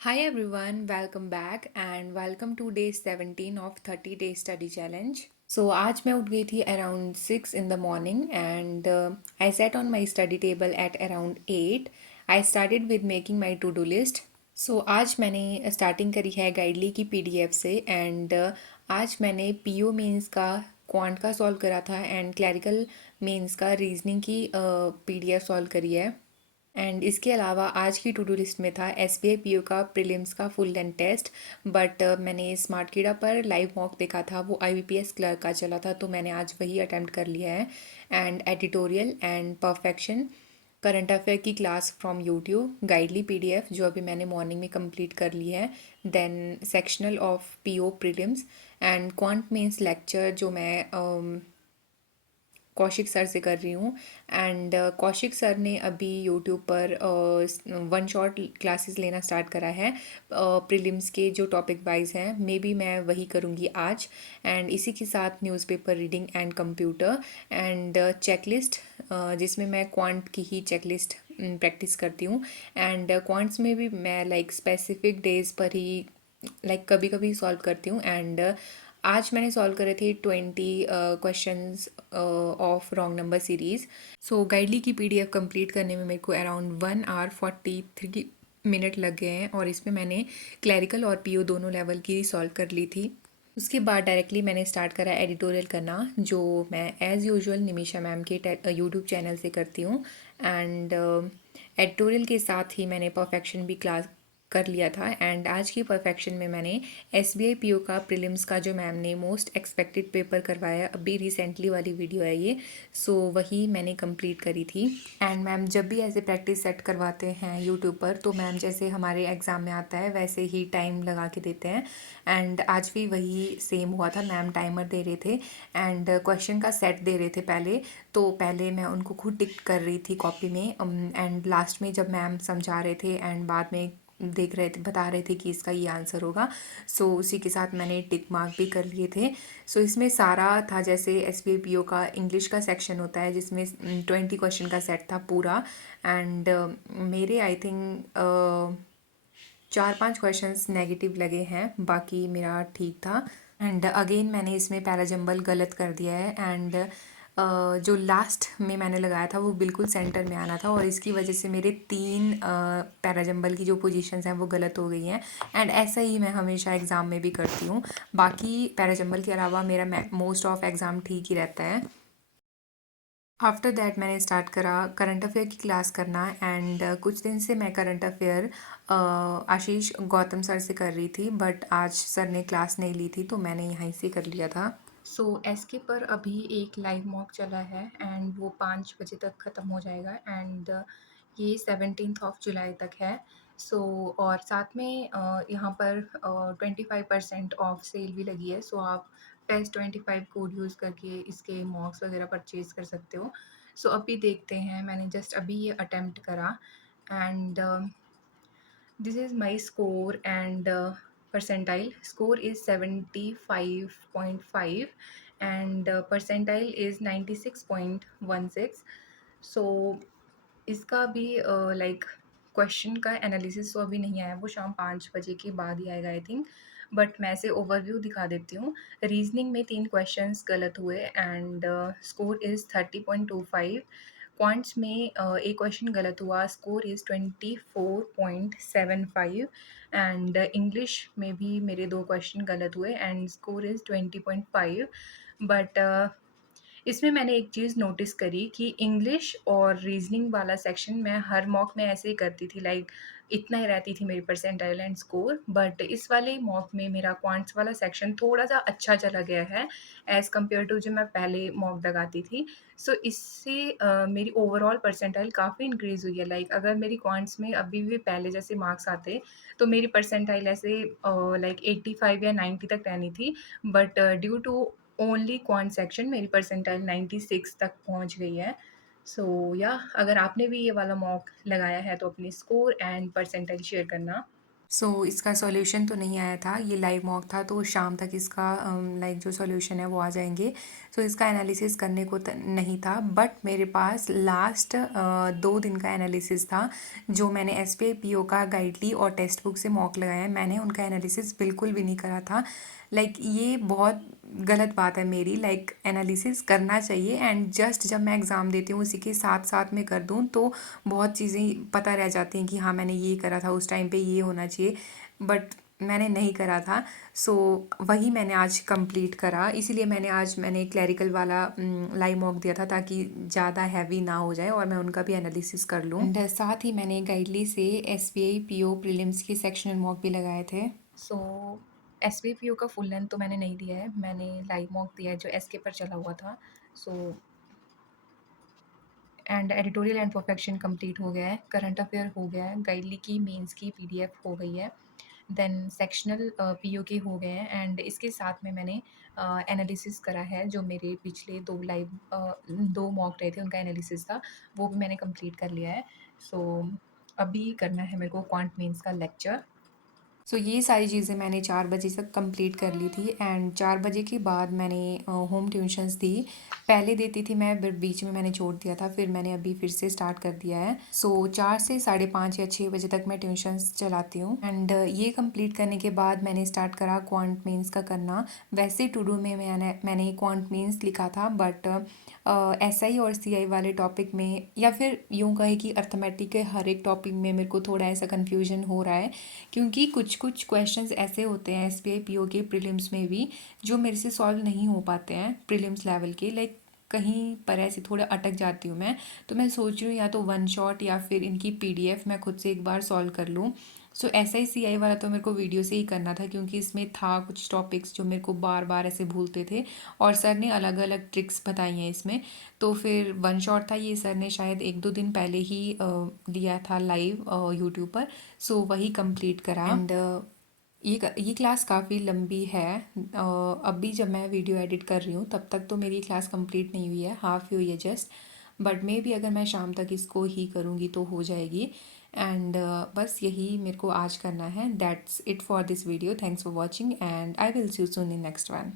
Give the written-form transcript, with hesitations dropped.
Hi everyone, welcome back and welcome to day 17 of 30 day study challenge. So आज मैं उठ गई थी around 6 in the morning and I sat on my study table at around 8. I started with making my to-do list. So आज मैंने starting करी है गाइडली की पीडीएफ से एंड आज मैंने पीओ मेंस का क्वांट का सॉल्व करा था एंड क्लरिकल मेंस का रीजनिंग की पीडीएफ सॉल्व करी है। एंड इसके अलावा आज की टू डू लिस्ट में था एसबीआई पीओ का प्रीलिम्स का फुल लेंथ टेस्ट बट मैंने स्मार्ट कीड़ा पर लाइव मॉक देखा था, वो आईबीपीएस क्लर्क का चला था तो मैंने आज वही अटेम्प्ट कर लिया है। And editorial and perfection current affair की class from YouTube Guidely PDF जो अभी मैंने मॉर्निंग में कंप्लीट कर ली है। Then sectional of PO prelims and quant mains lecture जो मैं कौशिक सर से कर रही हूँ। एंड कौशिक सर ने अभी यूट्यूब पर वन शॉट क्लासेस लेना स्टार्ट करा है प्रीलिम्स के जो टॉपिक वाइज हैं, मे बी मैं वही करूँगी आज। एंड इसी के साथ newspaper reading and computer and checklist जिसमें मैं क्वांट की ही चेकलिस्ट प्रैक्टिस करती हूँ। एंड क्वांट्स में भी मैं लाइक स्पेसिफिक डेज पर ही लाइक कभी कभी सॉल्व करती हूँ। एंड आज मैंने सॉल्व करे थे 20 questions of wrong number series. सो गाइडली की पीडीएफ कंप्लीट करने में मेरे को अराउंड 1 hour 43 मिनट लग गए हैं और इसमें मैंने क्लरिकल और पीओ दोनों लेवल की सॉल्व कर ली थी। उसके बाद डायरेक्टली मैंने स्टार्ट करा एडिटोरियल करना जो मैं एज़ यूजुअल निमिषा मैम के यूट्यूब चैनल से करती हूँ। एंड एडिटोरियल के साथ ही मैंने परफेक्शन भी क्लास कर लिया था। एंड आज की परफेक्शन में मैंने एसबीआई पीओ का प्रीलिम्स का जो मैम ने मोस्ट एक्सपेक्टेड पेपर करवाया, अभी रिसेंटली वाली वीडियो है ये, सो वही मैंने कंप्लीट करी थी। एंड मैम जब भी ऐसे प्रैक्टिस सेट करवाते हैं यूट्यूब पर तो मैम जैसे हमारे एग्ज़ाम में आता है वैसे ही टाइम लगा के देते हैं। एंड आज भी वही सेम हुआ था, मैम टाइमर दे रहे थे एंड क्वेश्चन का सेट दे रहे थे पहले, तो पहले मैं उनको खुद टिक कर रही थी कॉपी में एंड लास्ट में जब मैम समझा रहे थे एंड बाद में देख रहे थे, बता रहे थे कि इसका ये आंसर होगा, सो उसी के साथ मैंने टिक मार्क भी कर लिए थे। सो इसमें सारा था, जैसे एस बी पी ओ का इंग्लिश का सेक्शन होता है जिसमें 20 क्वेश्चन का सेट था पूरा। एंड मेरे आई थिंक 4-5 क्वेश्चंस नेगेटिव लगे हैं, बाकी मेरा ठीक था। एंड अगेन मैंने इसमें पैराजंबल गलत कर दिया है एंड जो लास्ट में मैंने लगाया था वो बिल्कुल सेंटर में आना था और इसकी वजह से मेरे 3 पैराजंबल की जो पोजीशंस हैं वो गलत हो गई हैं। एंड ऐसा ही मैं हमेशा एग्ज़ाम में भी करती हूँ, बाकी पैराजंबल के अलावा मेरा मोस्ट ऑफ एग्ज़ाम ठीक ही रहता है। आफ्टर दैट मैंने स्टार्ट करा करंट अफेयर की क्लास करना एंड कुछ दिन से मैं करंट अफेयर आशीष गौतम सर से कर रही थी बट आज सर ने क्लास नहीं ली थी तो मैंने यहीं से कर लिया था। सो एसके पर अभी एक लाइव मॉक चला है एंड वो 5 बजे तक ख़त्म हो जाएगा एंड ये 17 जुलाई तक है। सो और साथ में यहाँ पर 25% ऑफ सेल भी लगी है, सो आप टेस्ट 25 कोड यूज़ करके इसके मॉक्स वगैरह परचेज़ कर सकते हो। सो अभी देखते हैं, मैंने जस्ट अभी ये अटेम्प्ट करा and this is my score and percentile score is 75.5 and percentile is 96.16। सो इसका भी लाइक क्वेश्चन का एनालिसिस तो अभी नहीं आया, वो शाम 5 बजे के बाद ही आएगा आई थिंक, बट मैं ऐसे ओवरव्यू दिखा देती हूँ। रीजनिंग में 3 क्वेश्चंस गलत हुए एंड स्कोर इज़ 30.25। क्वांट्स में एक क्वेश्चन गलत हुआ, स्कोर इज़ 24.75 एंड इंग्लिश में भी मेरे 2 क्वेश्चन गलत हुए एंड स्कोर इज़ 20.5। बट इसमें मैंने एक चीज़ नोटिस करी कि इंग्लिश और रीजनिंग वाला सेक्शन मैं हर मॉक में ऐसे ही करती थी, लाइक इतना ही रहती थी मेरी परसेंटाइल एंड स्कोर, बट इस वाले मॉक में मेरा क्वांट्स वाला सेक्शन थोड़ा सा अच्छा चला गया है एज़ कम्पेयर टू जो मैं पहले मॉक लगाती थी। सो इससे मेरी ओवरऑल परसेंटाइल काफ़ी इंक्रीज़ हुई है। लाइक अगर मेरी क्वांट्स में अभी भी पहले जैसे मार्क्स आते तो मेरी परसेंटाइल ऐसे लाइक 85 या 90 तक रहनी थी, but due to only quant section मेरी परसेंटाइल 96 तक पहुंच गई है। सो या अगर आपने भी ये वाला मॉक लगाया है तो अपनी स्कोर एंड परसेंटाइल शेयर करना। इसका सॉल्यूशन तो नहीं आया था, ये लाइव मॉक था, तो शाम तक इसका लाइक जो सॉल्यूशन है वो आ जाएंगे। इसका एनालिसिस करने को नहीं था, बट मेरे पास लास्ट 2 दिन का एनालिसिस था जो मैंने एस पी पी ओ का गाइडली और टेक्स्ट बुक से मॉक लगाया है। मैंने उनका एनालिसिस बिल्कुल भी नहीं करा था। ये बहुत गलत बात है मेरी। एनालिसिस करना चाहिए, एंड जस्ट जब मैं एग्ज़ाम देती हूँ उसी के साथ साथ में कर दूँ तो बहुत चीज़ें पता रह जाती हैं कि हाँ मैंने ये करा था, उस टाइम पे ये होना चाहिए, बट मैंने नहीं करा था। वही मैंने आज कंप्लीट करा, इसीलिए मैंने क्लैरिकल वाला लाइव मॉक दिया था ताकि ज़्यादा हैवी ना हो जाए और मैं उनका भी एनालिसिस कर लूँ। एंड साथ ही मैंने गाइडली से S B I P O prelims के सेक्शनल मॉक भी लगाए थे। एस बी पी ओ का फुल लेंथ तो मैंने नहीं दिया है, मैंने लाइव मॉक दिया है जो एस के पर चला हुआ था। So and editorial and perfection complete हो गया है, करंट अफेयर हो गया है, गाइडली की मेंस की पीडीएफ हो गई है, देन सेक्शनल पीओ के हो गए हैं, एंड इसके साथ में मैंने एनालिसिस करा है जो मेरे पिछले 2 मॉक रहे थे उनका एनालिसिस था, वो भी मैंने कंप्लीट कर लिया है। सो अभी करना है मेरे को क्वांट मीन्स का लेक्चर। ये सारी चीज़ें मैंने 4 बजे तक कंप्लीट कर ली थी, एंड 4 बजे के बाद मैंने होम ट्यूशन्स दी। पहले देती थी मैं, फिर बीच में मैंने छोड़ दिया था, फिर मैंने अभी फिर से स्टार्ट कर दिया है। 4 से 5:30 या 6 बजे तक मैं ट्यूशन्स चलाती हूँ, एंड ये कंप्लीट करने के बाद मैंने स्टार्ट करा क्वांट मीन्स का करना। वैसे टू डू में मैंने क्वांट मीन्स लिखा था, बट एस आई और सी आई वाले टॉपिक में, या फिर यूँ कहे कि अर्थमेटिक के हर एक टॉपिक में मेरे को थोड़ा ऐसा कन्फ्यूजन हो रहा है, क्योंकि कुछ कुछ क्वेश्चंस ऐसे होते हैं S B I P O के प्रीलिम्स में भी जो मेरे से सॉल्व नहीं हो पाते हैं प्रीलिम्स लेवल के। कहीं पर ऐसे थोड़ा अटक जाती हूँ मैं, तो मैं सोच रही हूँ या तो वन शॉट या फिर इनकी पीडीएफ मैं खुद से एक बार सॉल्व कर लूँ। एस आई सी आई वाला तो मेरे को वीडियो से ही करना था, क्योंकि इसमें था कुछ टॉपिक्स जो मेरे को बार बार ऐसे भूलते थे, और सर ने अलग अलग ट्रिक्स बताई हैं इसमें। तो फिर वन शॉट था ये, सर ने शायद 1-2 दिन पहले ही दिया था लाइव यूट्यूब पर। वही कंप्लीट करा, एंड ये क्लास काफ़ी लंबी है। अभी जब मैं वीडियो एडिट कर रही हूँ तब तक तो मेरी क्लास कंप्लीट नहीं हुई है, हाफ ही हुई है जस्ट, बट मे बी अगर मैं शाम तक इसको ही करूँगी तो हो जाएगी। एंड बस यही मेरे को आज करना है। That's it for this video. Thanks for watching, and I will see you soon in next one.